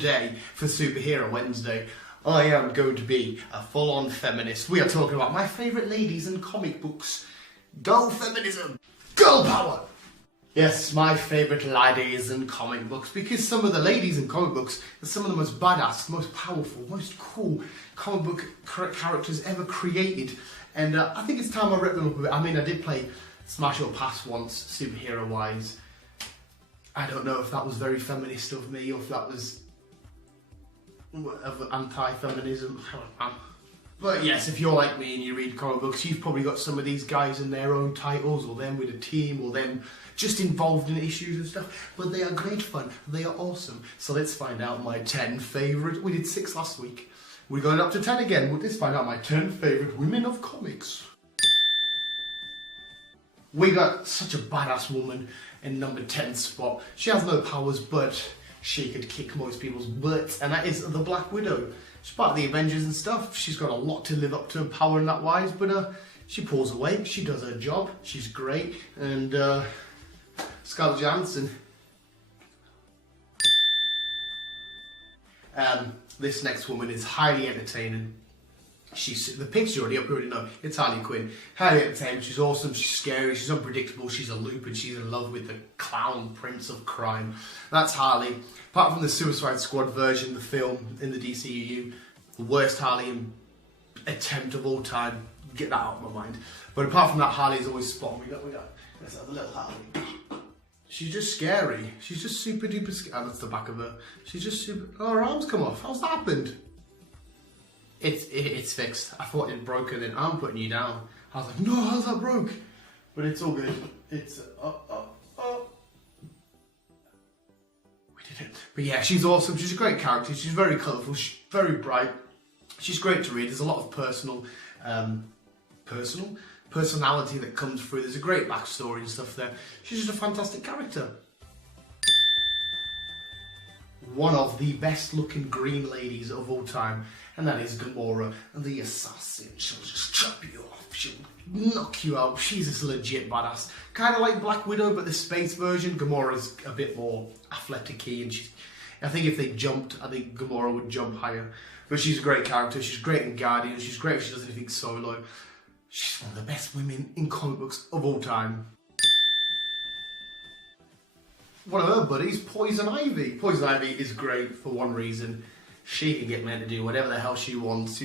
today for Superhero Wednesday, I am going to be a full-on feminist. We are talking about my favourite ladies in comic books. Girl feminism! Girl power! Yes, my favourite ladies in comic books, because some of the ladies in comic books are some of the most badass, most powerful, most cool comic book characters ever created. And I think it's time I rip them up a bit. I mean, I did play Smash or Pass once, superhero-wise. I don't know if that was very feminist of me, or if that was anti-feminism. But yes, if you're like me and you read comic books, you've probably got some of these guys in their own titles, or them with a team, or them just involved in issues and stuff. But they are great fun. They are awesome. So let's find out my 10 favourite. We did 6 last week. We're going up to 10 again. Let's find out my 10 favourite women of comics. We got such a badass woman in number 10 spot. She has no powers, but she could kick most people's butts, and that is the Black Widow. She's part of the Avengers and stuff. She's got a lot to live up to in power in that wise, but she pulls away. She does her job. She's great. And Scarlett Johansson. This next woman is highly entertaining. She's the picture already up, you already know. It's Harley Quinn. Highly entertaining. She's awesome. She's scary. She's unpredictable. She's a loop, and she's in love with the clown prince of crime. That's Harley. Apart from the Suicide Squad version, the film in the DCEU, the worst Harley attempt of all time. Get that out of my mind. But apart from that, Harley's always spot on. We got let's have the little Harley. She's just scary. She's just super duper scary. Oh, that's the back of her. She's just super. Oh, her arms come off. How's that happened? It's fixed. I thought it broke and then I'm putting you down. I was like, no, how's that broke? But it's all good. It's, we did it. But yeah, she's awesome. She's a great character. She's very colourful. She's very bright. She's great to read. There's a lot of personality that comes through. There's a great backstory and stuff there. She's just a fantastic character. One of the best looking green ladies of all time, and that is Gomorrah, the assassin. She'll just chop you off, she'll knock you out. She's this legit badass. Kind of like Black Widow, but the space version. Gomorrah's a bit more athletic-y, and I think if they jumped, I think Gomorrah would jump higher. But she's a great character. She's great in Guardian. She's great if she does anything solo. She's one of the best women in comic books of all time. One of her buddies, Poison Ivy. Poison Ivy is great for one reason. She can get men to do whatever the hell she wants.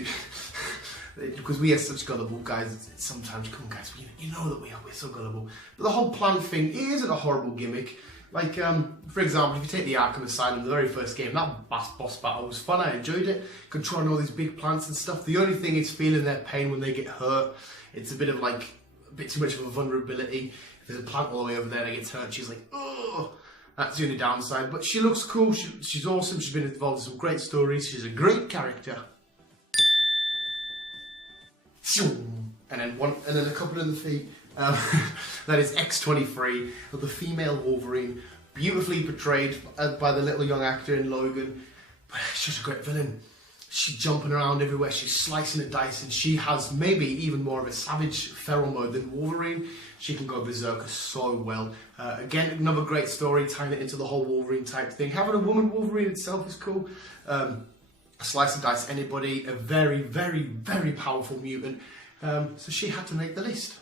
Because we are such gullible guys. Sometimes, come on guys, you know that we're so gullible. But the whole plant thing isn't a horrible gimmick. Like, for example, if you take the Arkham Asylum, the very first game, that boss battle was fun. I enjoyed it. Controlling all these big plants and stuff. The only thing is feeling their pain when they get hurt. It's a bit of like, a bit too much of a vulnerability. If there's a plant all the way over there that gets hurt, she's like, oh. That's the only downside, but she looks cool, she's awesome, she's been involved in some great stories, she's a great character. And then a couple of the feet, that is X-23, the female Wolverine, beautifully portrayed by the little young actor in Logan, but she's a great villain. She's jumping around everywhere, she's slicing and dicing, she has maybe even more of a savage feral mode than Wolverine. She can go berserker so well. Again, another great story, tying it into the whole Wolverine type thing. Having a woman Wolverine itself is cool. Slice and dice anybody, a very, very, very powerful mutant. So she had to make the list.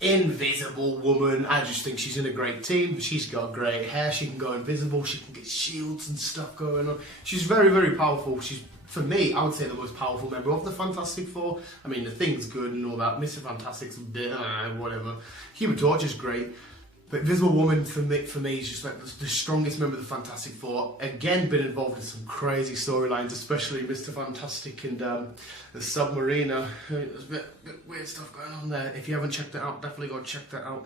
Invisible Woman. I just think she's in a great team. She's got great hair. She can go invisible. She can get shields and stuff going on. She's very, very powerful. She's, for me, I would say the most powerful member of the Fantastic Four. I mean, the Thing's good and all that. Mr. Fantastic's a bit, whatever. Human Torch is great. But Invisible Woman, for me, is just like the strongest member of the Fantastic Four. Again, been involved in some crazy storylines, especially Mr. Fantastic and the Submariner. There's a bit weird stuff going on there. If you haven't checked that out, definitely go check that out.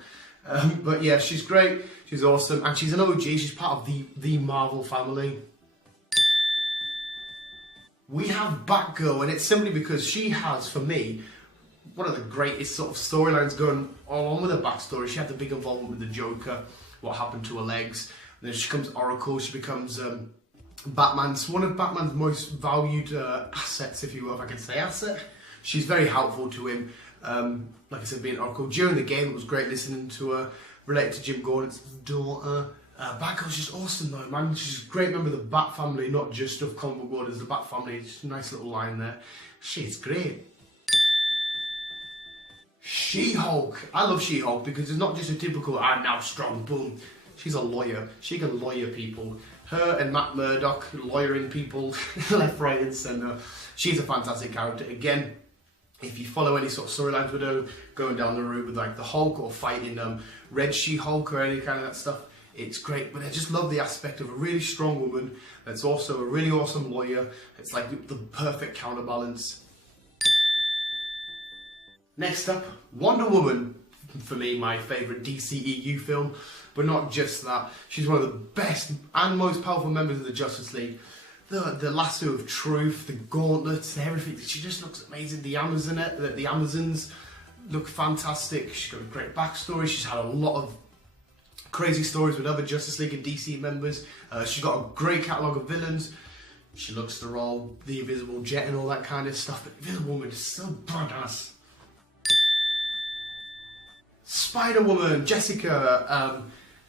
But yeah, she's great. She's awesome. And she's an OG. She's part of the Marvel family. We have Batgirl, and it's simply because she has, for me, one of the greatest sort of storylines going on with her backstory. She had the big involvement with the Joker, what happened to her legs. And then she becomes Oracle, she becomes Batman's, one of Batman's most valued assets, if you will, if I can say asset. She's very helpful to him. Like I said, being Oracle. During the game, it was great listening to her, related to Jim Gordon's daughter. Batgirl's just awesome though, man. She's a great member of the Bat family, not just of comic book world, as the Bat family. It's a nice little line there. She's great. She-Hulk. I love She-Hulk because it's not just a typical, I'm now strong, boom. She's a lawyer. She can lawyer people. Her and Matt Murdock lawyering people left, right and centre. She's a fantastic character. Again, if you follow any sort of storylines with her, going down the route with like the Hulk or fighting Red She-Hulk or any kind of that stuff, it's great. But I just love the aspect of a really strong woman that's also a really awesome lawyer. It's like the perfect counterbalance. Next up, Wonder Woman. For me, my favourite DCEU film, but not just that. She's one of the best and most powerful members of the Justice League. The lasso of truth, the gauntlets, everything. She just looks amazing. The Amazons look fantastic. She's got a great backstory. She's had a lot of crazy stories with other Justice League and DC members. She's got a great catalogue of villains. She looks the role, the Invisible Jet and all that kind of stuff. But Invisible Woman is so badass. Spider-Woman, Jessica,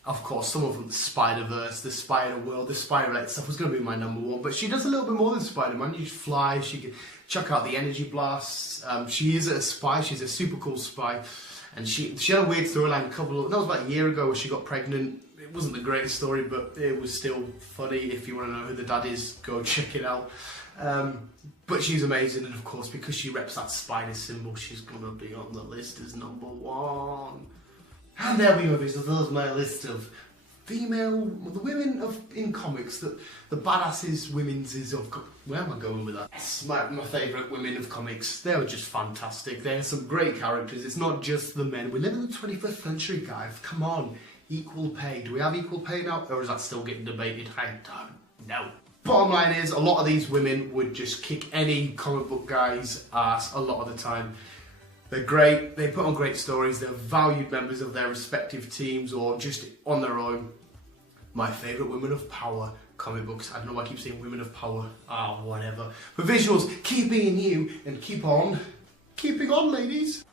of course, some of them, the Spider-Verse, the Spider-World, the Spider-Let stuff was going to be my number one, but she does a little bit more than Spider-Man. You fly, she can chuck out the energy blasts. She is a spy, she's a super cool spy, and she had a weird storyline that was about a year ago where she got pregnant. It wasn't the greatest story, but it was still funny. If you want to know who the dad is, go check it out. But she's amazing, and of course, because she reps that spider symbol, she's gonna be on the list as number one. And there we go, so there's my list of the women in comics, the badasses, where am I going with that? It's my favourite women of comics. They were just fantastic. They have some great characters. It's not just the men. We live in the 21st century, guys. Come on, equal pay. Do we have equal pay now, or is that still getting debated? I don't know. Bottom line is, a lot of these women would just kick any comic book guy's ass a lot of the time. They're great, they put on great stories, they're valued members of their respective teams or just on their own. My favourite women of power comic books. I don't know why I keep saying women of power. Whatever. But visuals, keep being you and keep on keeping on, ladies.